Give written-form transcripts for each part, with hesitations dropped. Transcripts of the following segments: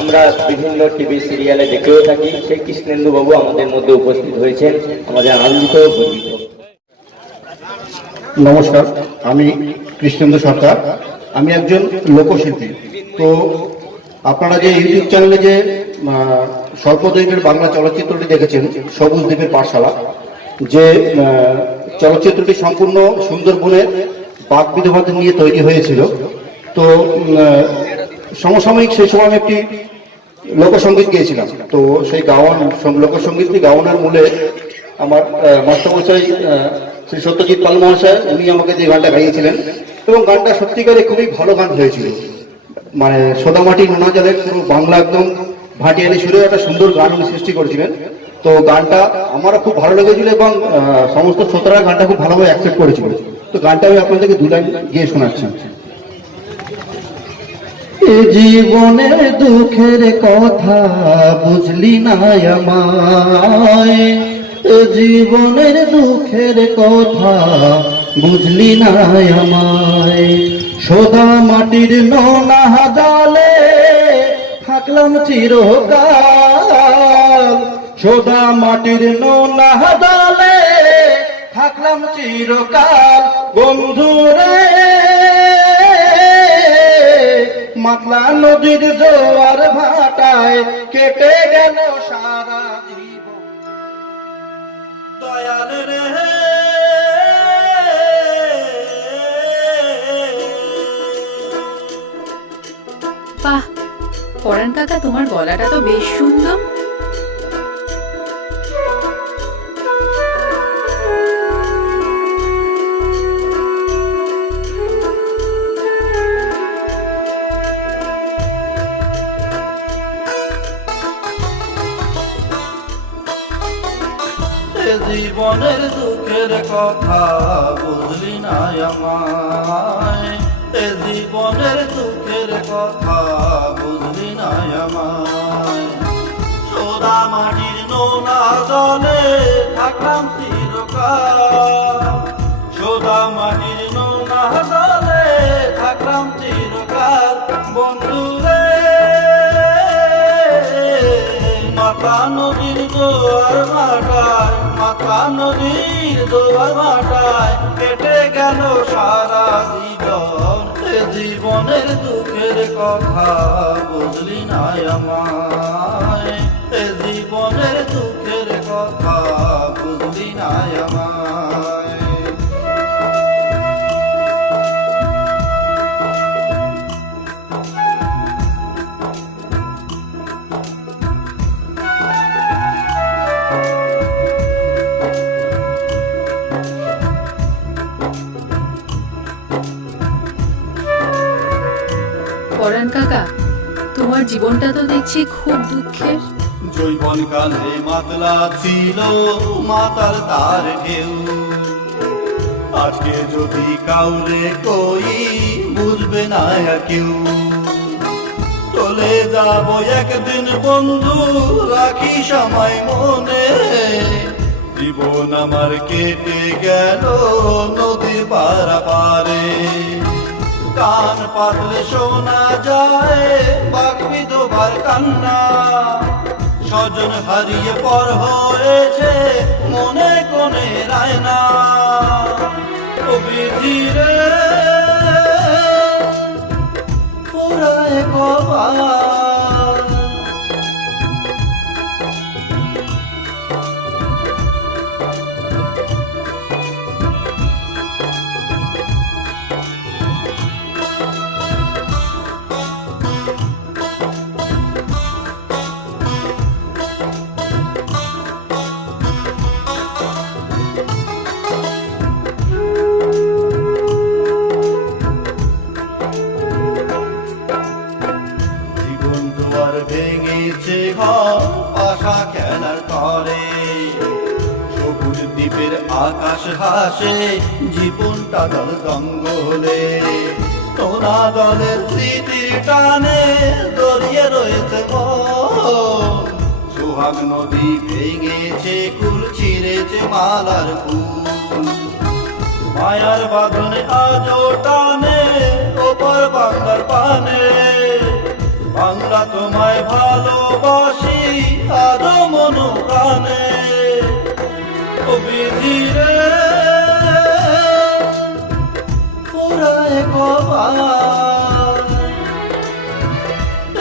আমরা বিভিন্ন টিভি সিরিয়ালে দেখেও থাকি। সেই কৃষ্ণেন্দু বাবু আমাদের মধ্যে উপস্থিত হয়েছেন, আমাদের আনন্দিত গর্বিত। নমস্কার, আমি কৃষ্ণেন্দু সরকার। আমি একজন লোকশিল্পী। তো আপনারা যে ইউটিউব চ্যানেলে যে স্বল্প দৈর্ঘ্যের বাংলা চলচ্চিত্রটি দেখেছেন, সবুজ দ্বীপের পাঠশালা, যে চলচ্চিত্রটি সম্পূর্ণ সুন্দরবনের বাঘ বিধবা নিয়ে তৈরি হয়েছিল। তো সমসাময়িক সেই সময় আমি একটি লোকসঙ্গীত গিয়েছিলাম। তো সেই লোকসঙ্গীতটি গাওয়ানোর মূলে আমার মাস্টারমশাই শ্রী সত্যজিৎ পাল মহাশয়, উনি আমাকে যে গানটা গাইয়েছিলেন, এবং গানটা সত্যিকারে খুবই ভালো গান হয়েছিল। মানে সোদামাটি নোনা জলের পুরো বাংলা একদম ভাটিয়ালি সুরে একটা সুন্দর গান উনি সৃষ্টি করেছিলেন। তো গানটা আমারও খুব ভালো লেগেছিল এবং সমস্ত শ্রোতারা গানটা খুব ভালোভাবে অ্যাকসেপ্ট করেছিল। তো গানটা আমি আপনাদেরকে দু লাইন গিয়ে শোনাচ্ছি। এ জীবনের দুঃখের কথা বুঝলি না আমায়, এ জীবনের দুঃখের কথা বুঝলি না আমায়। সোদা মাটির নোনা জলে থাকলাম চিরকাল, সোদা মাটির নোনা জলে থাকলাম চিরকাল। বন্ধুরে মাতলা নদীর জোয়ার ভাটায় কেটে গেল সারা জীবন। দয়াল রে বাহ, পরাণ কাকা, তোমার গলাটা তো বেশ সুন্দর। জীবনের দুঃখের কথা বুঝলি না আমায়, এ জীবনের দুঃখের কথা বুঝলি না আমায়। সোদা মাটির নোনা জলে থাকলাম চিরকাল, সোদা মাটির নোনা জলে থাকলাম চিরকাল। বন্ধুরে মাতা নদীর জোয়ার ভাটায়, মাতা নদীর জোয়ার ভাটায় কেটে গেল সারা জীবন। এ জীবনের দুঃখের কথা বুঝলি না আমায়, এ জীবনের দুঃখের কথা বুঝলি না আমায়। পরাণ কাকা, তোমার জীবনটা তো দেখছি খুব দুঃখের। জৈবন কালে মাতলা ছিল মাতার তার ঢেউ, আজকে যদি কাউরে কই বুঝবে না কেউ। চলে যাব একদিন বন্ধু, রাখি সময় মনে, জীবন আমার কেটে গেল নদীর পারাপারে। কান পাতলে শোনা যায় বাঘ বিধবার কান্না, স্বজন হারিয়ে পর হয়েছে মনে কোনে রায়না। বিধিরে পুরায় কবার ভেঙেছে ঘর আশা খেলার তরে, সবুজ দ্বীপের আকাশ হাসে জীবনটা দল জঙ্গলে। তোরা দলের স্মৃতির টানে জড়িয়ে রয়েছে সোহাগ নদী ভেঙেছে কুল, ছিঁড়েছে মালার ফুল। মায়ার বাঁধনে আজও টানে ওপর বাংলার পানে, বাংলা আমরা তোমায় ভালোবাসি আজো মন প্রাণে। ও বিধিরে পুরায় কবার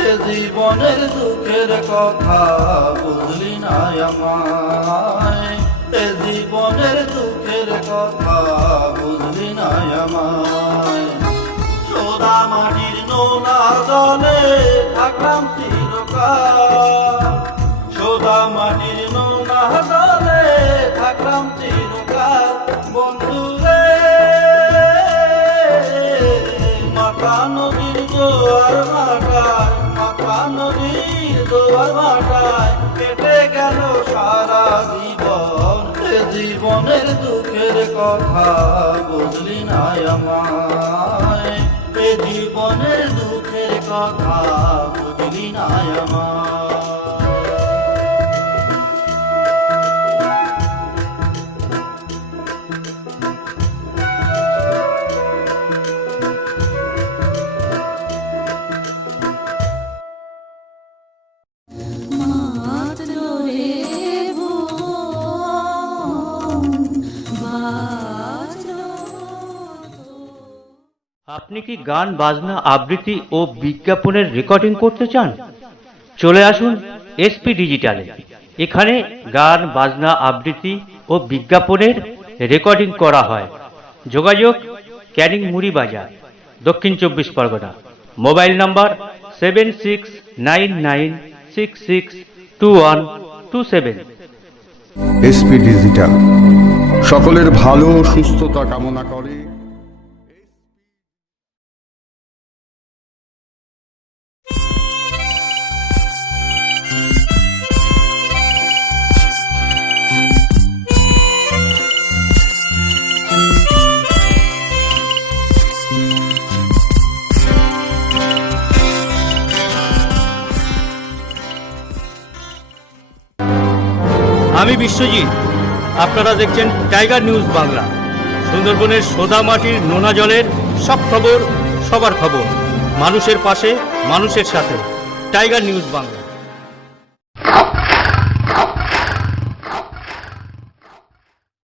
এ জীবনের দুঃখের কথা বুঝলি না আমায়, এ জীবনের দুঃখের কথা বুঝলি না আমায়। সোদা মাটির নোনা জলে থাকলাম চিরকাল, সোদা মাটির নোনা জলে থাকলাম চিরকাল। বন্ধুরে মাথা নদীর জোয়ার ভাটায়, মাথা নদীর জোয়ার ভাটায় কেটে গেল সারা জীবন। এ জীবনের দুঃখের কথা বুঝলি না আমায়, এ জীবনের দুঃখের কথা বুঝলি না আমায়। আপনি কি গান বাজনা আবৃত্তি ও বিজ্ঞাপনের রেকর্ডিং করতে চান? চলে আসুন এসপি ডিজিটালে। এখানে গান বাজনা আবৃত্তি ও বিজ্ঞাপনের রেকর্ডিং করা হয়। যোগাযোগ ক্যানিং মুড়ি বাজার, দক্ষিণ 24 Pargana. Mobile number 7699662127। SP digital সকলের ভালো সুস্থতা কামনা করে। আমি বিশ্বজিৎ, আপনারা দেখছেন টাইগার নিউজ বাংলা। সুন্দরবনের সোদা মাটির নোনা জলের সব খবর, সবার খবর, মানুষের পাশে মানুষের সাথে। Tiger news Bangla.